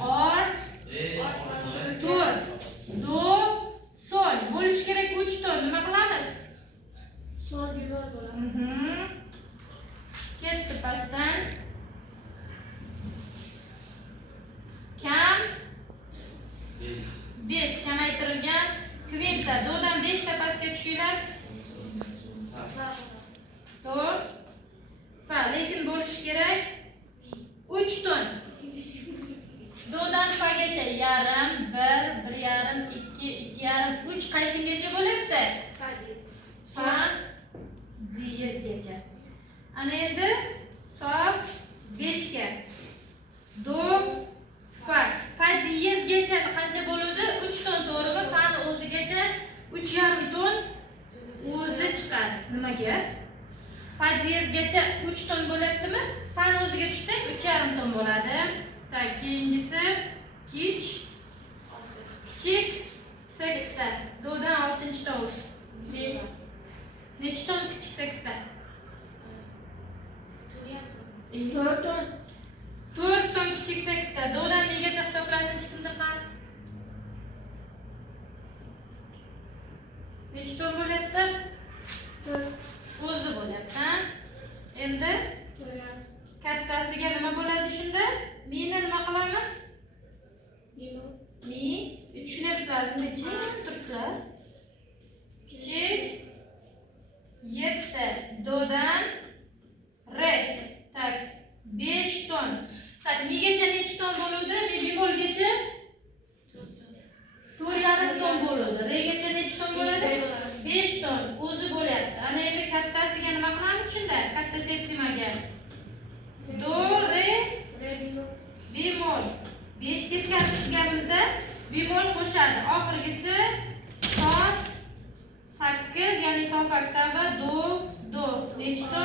ort, to'rt, do, sol. Bo'lish kerak 3 ton. Nima qilamiz? Sol bemor bo'ladi. Ketdi pastdan. Kam 5 kamaytirilgan kvinta. Dodan 5 ta pastga tushinglar. Do, fa. Lekin bo'lish kerak 3 ton. Dodan fagacha yarim, 1, 1,5, 2, 2,5, 3 qaysingacha bo'lyapti? Fa diyezgacha. Ana endi sof 5 ga. Do, fa. Fa diyezgacha qancha bo'ladi? 3 ton to'g'rimi? Fani o'zigacha 3,5 ton o'zi chiqadi. Nimaga? Fa diyezgacha 3 ton bo'lyaptimi? Fani o'ziga tushsak 3,5 ton bo'ladi. Tak, keyingisi kichik 8 ta. Dodan 6-tovush. Necha ton kichik 8 ta? 4 ton. 4 ton kichik 8 ta. Dodan negacha hisoblansin chiqindi fan? Necha ton bo'lyapti? 4. O'zi bo'lyapti, ha? Endi kattasiga nima bo'ladi shunda? Meni nima qilamiz? Mi tushunyapsizlar, necha turibsizlar? Kichik 7 dodan red. Tak, 5 ton. Tak, migacha necha ton bo'ladi? Mi bemolgacha 4,5 ton bo'ladi. Regacha necha ton bo'ladi? 5 ton o'zi bo'lyapti. Ana endi kattasiga nima qilamiz shunda? Katta septimaga. Do, re, bemol. 5 teskari tuzganimizda bemol qo'shadi. Oxirgisi sof 8, ya'ni sof oktava, do, do. Necha ton?